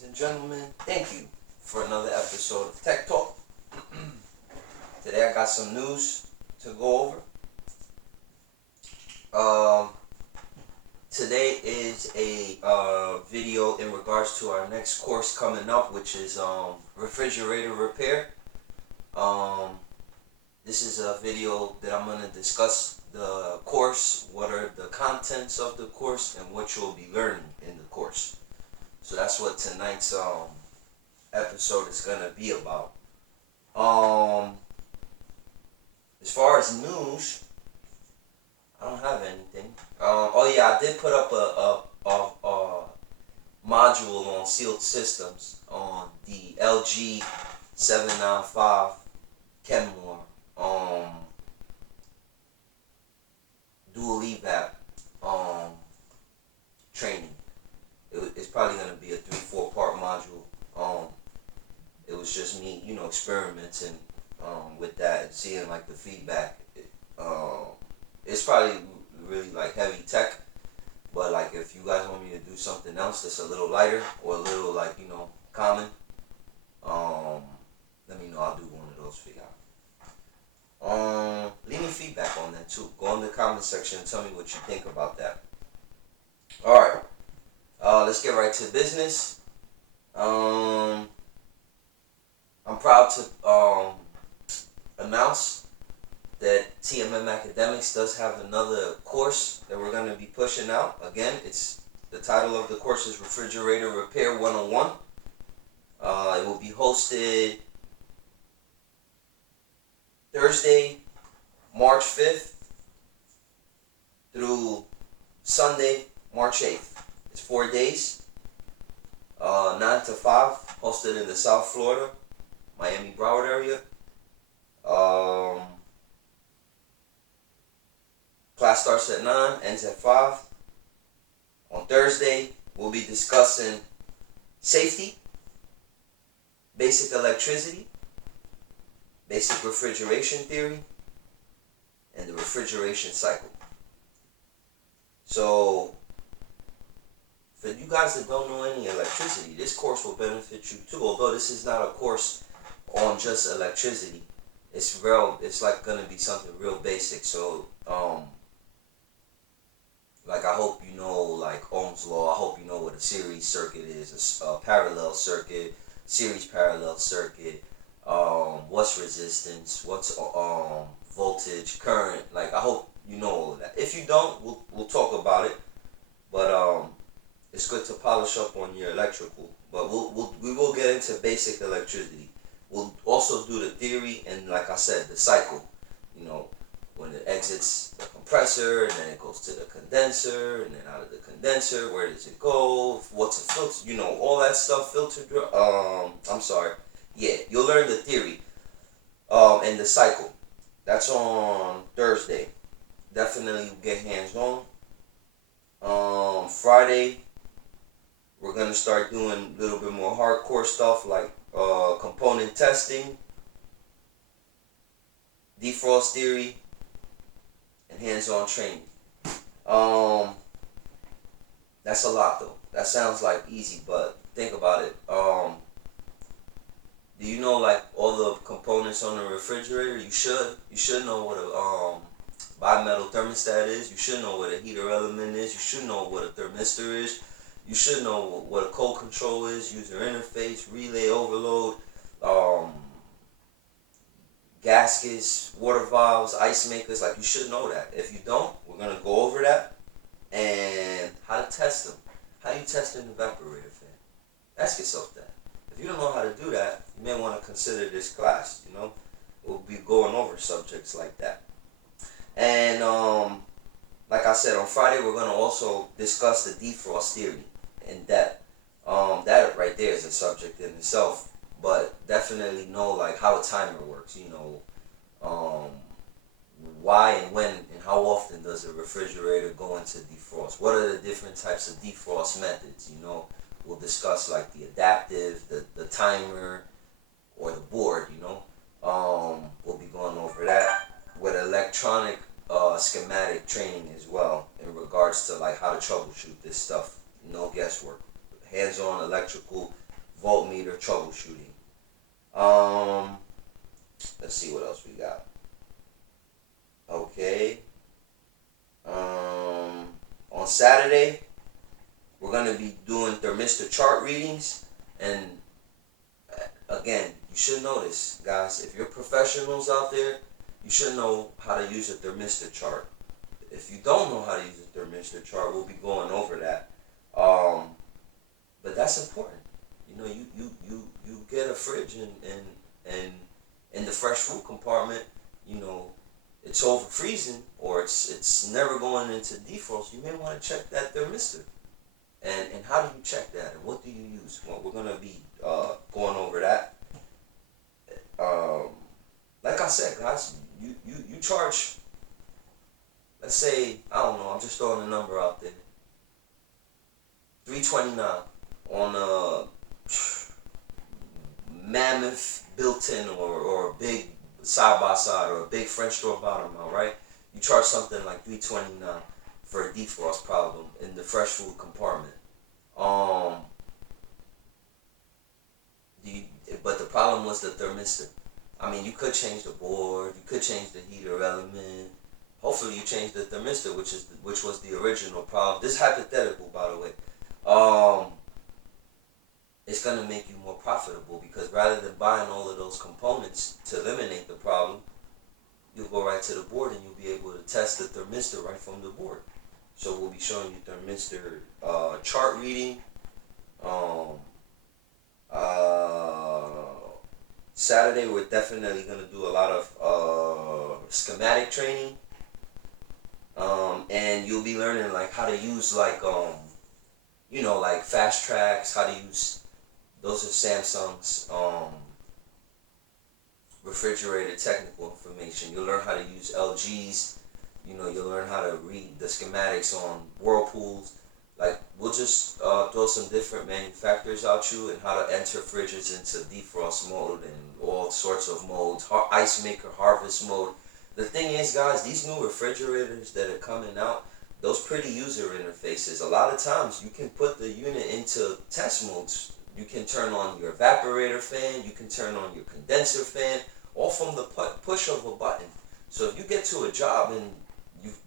ladies and gentlemen. Thank you for another episode of Tech Talk. Today I got some news to go over. Today is a video in regards to our next course coming up, which is refrigerator repair. This is a video that I'm going to discuss the course, what are the contents of the course, and what you'll be learning in the course. So that's what tonight's episode is going to be about. As far as news, I don't have anything. Oh yeah, I did put up a module on sealed systems on the LG 795 Kenmore dual evap training. It's probably going to be a 3-4 part module. It was just me, experimenting with that and seeing like the feedback. It's probably really like heavy tech, but like if you guys want me to do something else that's a little lighter or a little like common, let me know. I'll do one of those for y'all. Leave me feedback on that too. Go in the comment section and tell me what you think about that. All right. Let's get right to business. I'm proud to announce that TMM Academics does have another course that we're going to be pushing out. Again, the title of the course is Refrigerator Repair 101. It will be hosted Thursday, March 5th through Sunday, March 8th. It's 4 days, 9 to 5, hosted in the South Florida, Miami Broward area. Class starts at 9, ends at 5. On Thursday, we'll be discussing safety, basic electricity, basic refrigeration theory, and the refrigeration cycle. So, for you guys that don't know any electricity, this course will benefit you too. Although this is not a course on just electricity, it's like gonna be something real basic. So, like I hope you know like Ohm's law. I hope you know what a series circuit is, a parallel circuit, series parallel circuit. What's resistance? What's voltage, current? Like I hope you know all of that. If you don't, we'll talk about it. But it's good to polish up on your electrical. But we will get into basic electricity. We'll also do the theory and, like I said, the cycle. When it exits the compressor and then it goes to the condenser and then out of the condenser, where does it go? What's a filter? All that stuff. You'll learn the theory and the cycle. That's on Thursday. Definitely get hands-on. Friday, we're going to start doing a little bit more hardcore stuff like component testing, defrost theory, and hands-on training. That's a lot though. That sounds like easy, but think about it. Do you know like all the components on the refrigerator? You should know what a bimetal thermostat is. You should know what a heater element is. You should know what a thermistor is. You should know what a code control is, user interface, relay overload, gaskets, water valves, ice makers. Like you should know that. If you don't, we're going to go over that and how to test them. How do you test an evaporator fan? Ask yourself that. If you don't know how to do that, you may want to consider this class. We'll be going over subjects like that. And like I said, on Friday we're going to also discuss the defrost theory in depth. That right there is a subject in itself, but definitely know like how a timer works. Why and when and how often does a refrigerator go into defrost? What are the different types of defrost methods? We'll discuss like the adaptive, the timer, or the board. We'll be going over that with electronic schematic training as well in regards to like how to troubleshoot this stuff. No guesswork. Hands-on electrical voltmeter troubleshooting. Let's see what else we got. Okay. On Saturday, we're gonna be doing Thermistor Chart readings, and again, you should know this, guys. If you're professionals out there, you should know how to use a Thermistor Chart. If you don't know how to use a Thermistor Chart, we'll be going over that. But that's important. You know, you get a fridge and in the fresh food compartment, you know, it's over freezing or it's never going into defrost. You may want to check that thermistor. And how do you check that? And what do you use? Well, we're gonna be going over that. Um, like I said, guys, you charge. Let's say, I don't know. I'm just throwing a number out there. $329 on a mammoth built-in or a big side by side or a big French door bottom mount, right? You charge something like $329 for a defrost problem in the fresh food compartment. But the problem was the thermistor. I mean, you could change the board, you could change the heater element. Hopefully, you change the thermistor, which was the original problem. This is hypothetical, by the way. It's gonna make you more profitable because rather than buying all of those components to eliminate the problem, you'll go right to the board and you'll be able to test the thermistor right from the board. So we'll be showing you thermistor chart reading. Saturday we're definitely gonna do a lot of schematic training. And you'll be learning like how to use like like fast tracks, how to use those are Samsung's refrigerator technical information. You'll learn how to use LG's. You'll learn how to read the schematics on Whirlpools. Like, we'll just throw some different manufacturers at you and how to enter fridges into defrost mode and all sorts of modes, ice maker, harvest mode. The thing is, guys, these new refrigerators that are coming out, those pretty user interfaces, a lot of times you can put the unit into test modes. You can turn on your evaporator fan, you can turn on your condenser fan, all from the push of a button. So if you get to a job and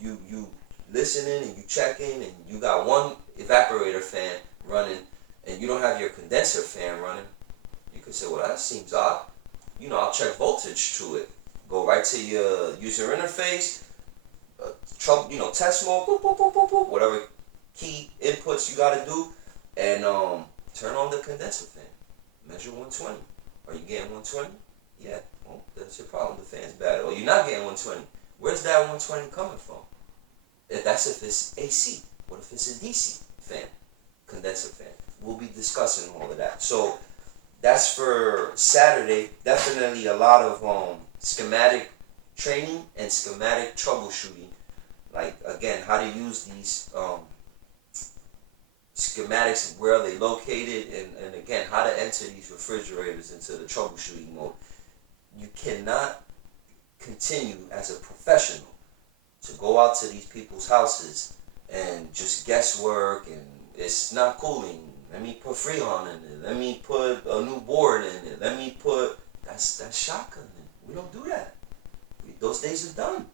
you listening and you checking and you got one evaporator fan running and you don't have your condenser fan running, you can say, well, that seems odd. I'll check voltage to it. Go right to your user interface, test mode, boop, boop, boop, boop, boop, whatever key inputs you got to do, and turn on the condenser fan. Measure 120. Are you getting 120? Yeah. Well, that's your problem. The fan's bad. Or you're not getting 120. Where's that 120 coming from? If it's AC. What if it's a DC fan? Condenser fan. We'll be discussing all of that. So that's for Saturday. Definitely a lot of schematic training and schematic troubleshooting. Like, again, how to use these schematics, where are they located, and again, how to enter these refrigerators into the troubleshooting mode. You cannot continue as a professional to go out to these people's houses and just guesswork and it's not cooling. Let me put Freon in it. Let me put a new board in it. Let me put that's shotgun. We don't do that. Those days are done.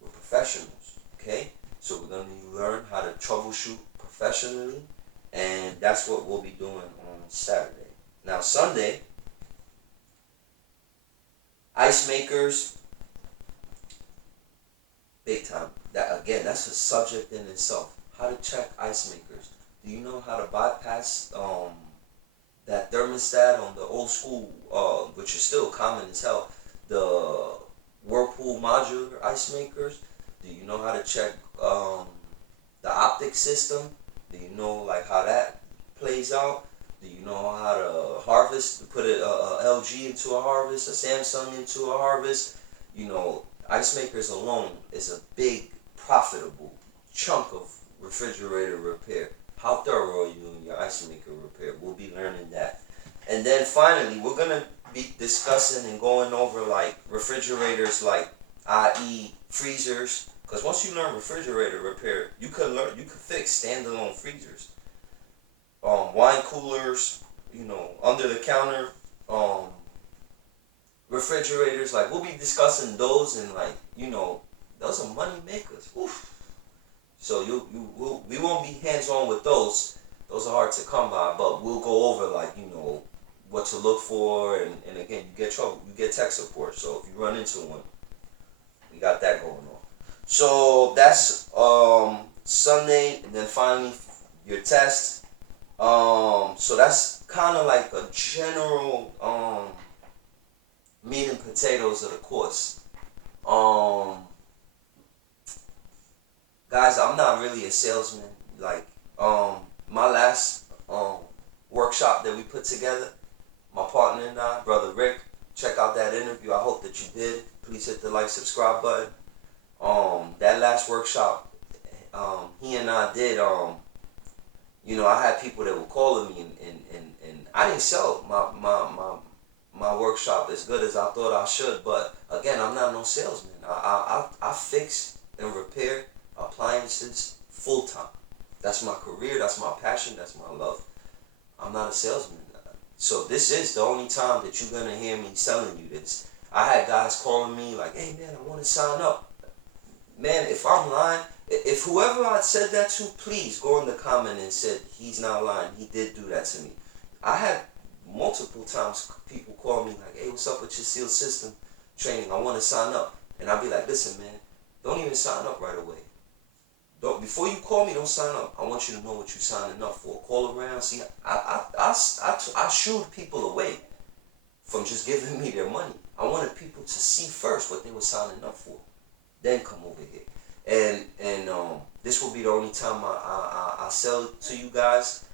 We're professionals, okay? So we're gonna learn how to troubleshoot professionally, and that's what we'll be doing on Saturday. Now Sunday, ice makers, big time. That's a subject in itself. How to check ice makers. Do you know how to bypass that thermostat on the old school, which is still common as hell, the Whirlpool modular ice makers? Do you know how to check the optic system? Do you know like how that plays out? Do you know how to harvest, put a LG into a harvest, a Samsung into a harvest? Ice makers alone is a big, profitable chunk of refrigerator repair. How thorough are you in your ice maker repair? We'll be learning that. And then finally, we're going to be discussing and going over like refrigerators, like i.e. freezers. Because once you learn refrigerator repair, you could fix standalone freezers. Wine coolers, under the counter refrigerators. Like we'll be discussing those, and like those are money makers. Oof. So we won't be hands on with those. Those are hard to come by, but we'll go over like what to look for, and again you get tech support. So if you run into one, we got that going on. So that's Sunday, and then finally your test. So that's kind of like a general meat and potatoes of the course. Um, Guys, I'm not really a salesman. Like my last workshop that we put together, my partner and I, brother Rick, check out that interview. I hope that you did. Please hit the like, subscribe button. That last workshop, he and I did. I had people that were calling me, and I didn't sell my workshop as good as I thought I should. But again, I'm not no salesman. I fix and repair appliances full time. That's my career. That's my passion. That's my love. I'm not a salesman. So this is the only time that you're gonna hear me selling you this. I had guys calling me like, "Hey man, I want to sign up." Man, if I'm lying, if whoever I said that to, please go in the comment and said he's not lying. He did do that to me. I had multiple times people call me like, "Hey, what's up with your seal system training? I want to sign up." And I'll be like, "Listen, man, don't even sign up right away. Don't, before you call me, don't sign up. I want you to know what you're signing up for. Call around. See, I shooed people away from just giving me their money. I wanted people to see first what they were signing up for, then come over here. And this will be the only time I sell it to you guys.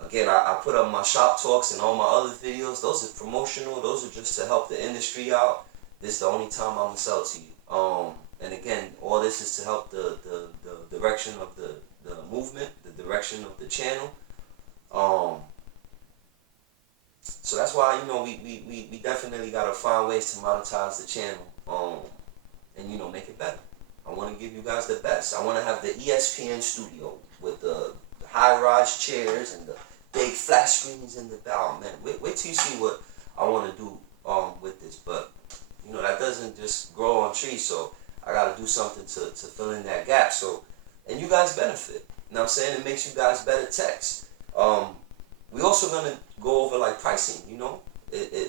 Again, I put up my shop talks and all my other videos. Those are promotional. Those are just to help the industry out. This is the only time I'm gonna sell to you. And again, all this is to help the direction of the movement, the direction of the channel. So that's why we definitely gotta find ways to monetize the channel. And make it better. I want to give you guys the best. I want to have the ESPN studio with the high-rise chairs and the big flat screens in the back. Oh, man, wait till you see what I want to do with this. But that doesn't just grow on trees, so I got to do something to fill in that gap. So, and you guys benefit. You know what I'm saying? It makes you guys better techs. We also gonna go over like pricing.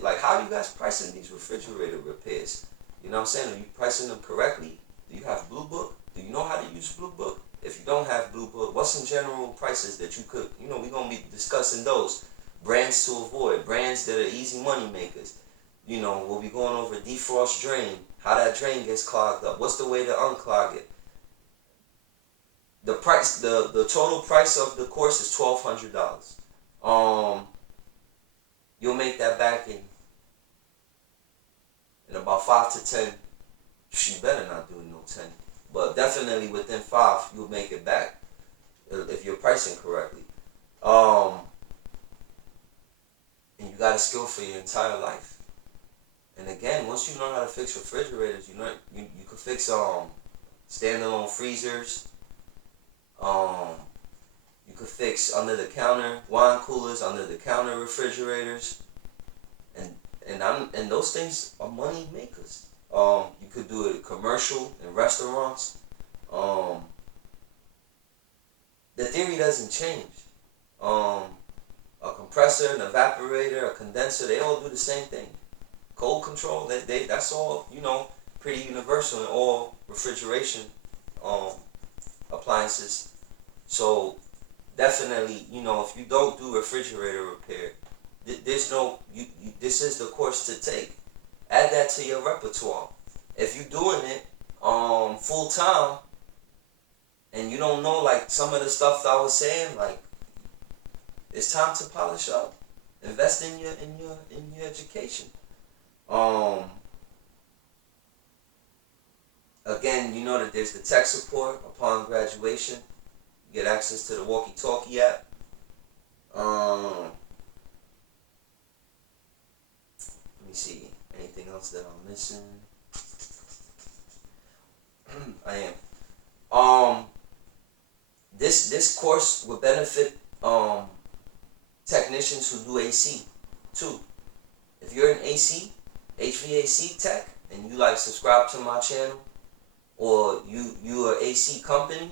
Like how are you guys pricing these refrigerator repairs? You know what I'm saying? Are you pricing them correctly? Do you have Blue Book? Do you know how to use Blue Book? If you don't have Blue Book, what's some general prices that you could, we're going to be discussing those. Brands to avoid, brands that are easy money makers. We'll be going over defrost drain, how that drain gets clogged up. What's the way to unclog it? The price, the total price of the course is $1,200. You'll make that back in about 5 to 10. You better not do no 10, but definitely within 5 you'll make it back if you're pricing correctly. And you got a skill for your entire life. And again, once you learn how to fix refrigerators, you can fix standalone freezers. You could fix under the counter wine coolers, under the counter refrigerators, and those things are money makers. You could do it commercial in restaurants. The theory doesn't change. A compressor, an evaporator, a condenser, they all do the same thing. Cold control, that's all, pretty universal in all refrigeration appliances. So definitely, if you don't do refrigerator repair, this is the course to take. Add that to your repertoire. If you're doing it full time and you don't know like some of the stuff that I was saying, like it's time to polish up. Invest in your education. Again, you know that there's the tech support upon graduation. You get access to the walkie-talkie app. Let me see. Anything else that I'm missing? I am. This course will benefit technicians technicians who do AC too. If you're an HVAC tech, and you like subscribe to my channel, or you are AC company,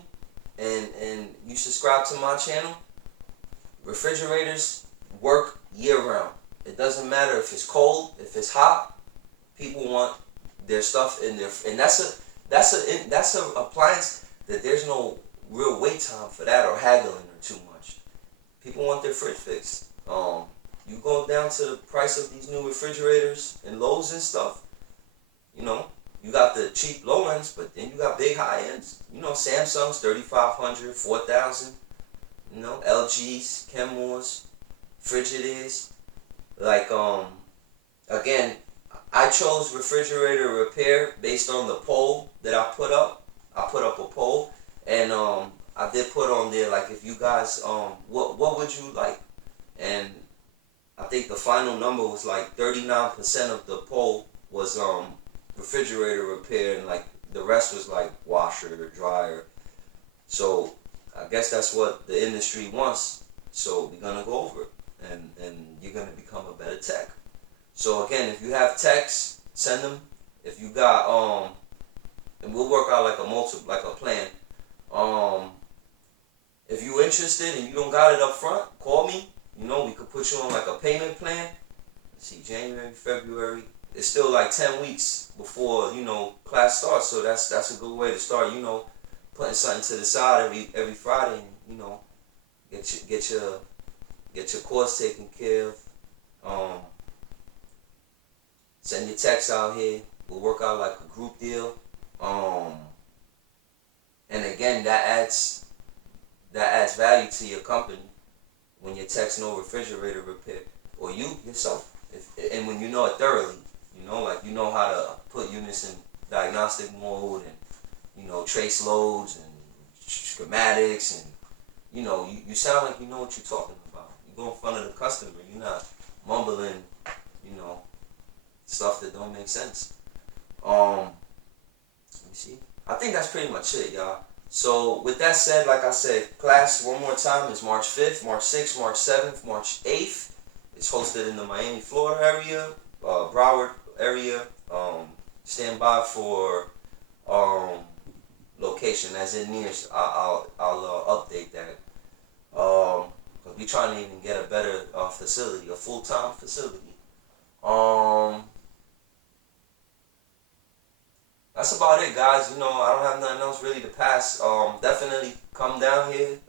and you subscribe to my channel, refrigerators work year round. It doesn't matter if it's cold, if it's hot. People want their stuff in there, and that's a appliance that there's no real wait time for that or haggling or too much. People want their fridge fixed. You go down to the price of these new refrigerators and Lowe's and stuff. You know, you got the cheap low ends, but then you got big high ends. You know, Samsung's 3,500, 4,000. You know, LG's, Kenmore's, Frigidaires. Like, again, I chose refrigerator repair based on the poll that I put up. I put up a poll, and I did put on there, like, if you guys, what would you like? And I think the final number was like 39% of the poll was refrigerator repair, and like the rest was like washer or dryer. So I guess that's what the industry wants. So we're gonna go over it, and you're gonna become a better tech. So again, if you have techs, send them. If you got and we'll work out like a plan. If you're interested and you don't got it up front, call me. You know, we could put you on like a payment plan. Let's see, January, February. It's still like 10 weeks before, you know, class starts. So that's a good way to start, you know, putting something to the side every Friday, and, you know, get your course taken care of. Send your texts out here. We'll work out like a group deal. And again, that adds value to your company when your techs know refrigerator repair, or you yourself, and when you know it thoroughly. You know, like, you know how to put units in diagnostic mode, and, you know, trace loads and schematics, and, you know, you sound like you know what you're talking about. You go in front of the customer, you're not mumbling, you know, stuff that don't make sense. Let me see. I think that's pretty much it, y'all. So with that said, like I said, class one more time is March 5th, March 6th, March 7th, March 8th. It's hosted in the Miami, Florida area, Broward area. Stand by for location, as in nears. I'll update that. Cause we trying to even get a better facility, a full-time facility. That's about it, guys. You know, I don't have nothing else really to pass. Definitely come down here,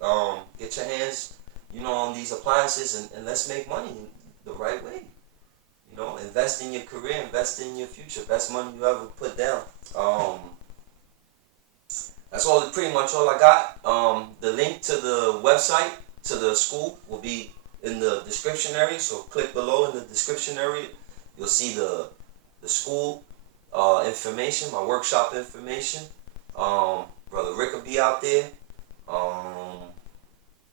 get your hands, you know, on these appliances, and let's make money the right way. You know, invest in your career, invest in your future. Best money you ever put down. That's pretty much all I got. The link to the website, to the school, will be in the description area. So click below in the description area. You'll see the school information, my workshop information. Brother Rick will be out there.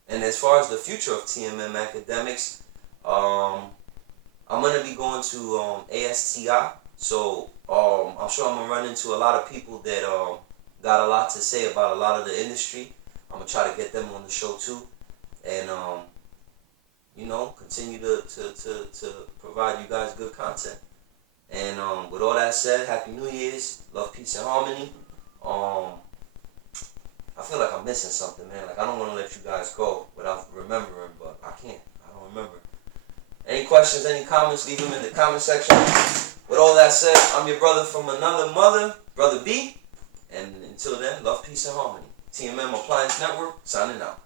And as far as the future of TMM Academics, I'm going to be going to ASTI. So I'm sure I'm going to run into a lot of people that got a lot to say about a lot of the industry. I'm going to try to get them on the show too. And, you know, continue to provide you guys good content. And with all that said, Happy New Year's, love, peace, and harmony. I feel like I'm missing something, man. Like, I don't want to let you guys go without remembering, but I can't. I don't remember. Any questions, any comments, leave them in the comment section. With all that said, I'm your brother from another mother, Brother B. And until then, love, peace, and harmony. TMM Appliance Network, signing out.